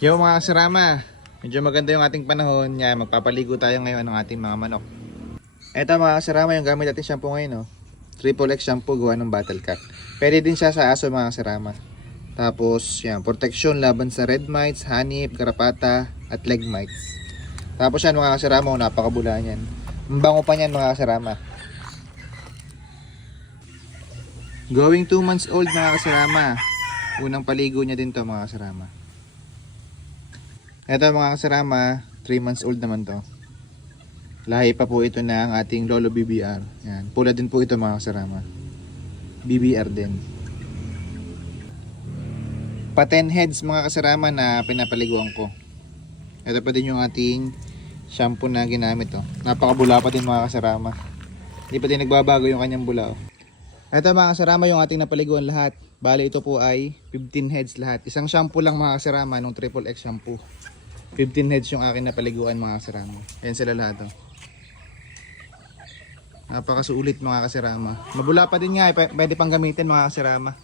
Yo mga kasarama, medyo maganda yung ating panahon. Yan, magpapaligo tayo ngayon ng ating mga manok. Eto mga kasarama, yung gamit natin shampoo ngayon, no? Triple X shampoo gawa ng bottle cap. Pwede din siya sa aso mga kasarama. Tapos yan, protection laban sa red mites, hanip, garapata at leg mites. Tapos yan mga kasarama, napakabulaan yan. Mabango pa yan mga kasarama. Going 2 months old mga kasarama. Unang paligo niya din to mga kasarama. Ito mga kasarama, 3 months old naman to. Lahi pa po ito ng ating Lolo BBR. Yan. Pula din po ito mga kasarama. BBR din. Pa 10 heads mga kasarama na pinapaliguan ko. Ito pa din yung ating shampoo na ginamit. Oh. Napakabula pa din mga kasarama. Hindi pa din nagbabago yung kanyang bula. Oh. Ito mga kasarama yung ating napaliguan lahat. Bali ito po ay 15 heads lahat. Isang shampoo lang mga kasarama nung Triple X shampoo. 15 heads yung aking napaliguan mga kasarama. Ayan sila lahat. Oh. Napakasulit mga kasarama. Mabula pa din nga. Pwede pang gamitin mga kasarama.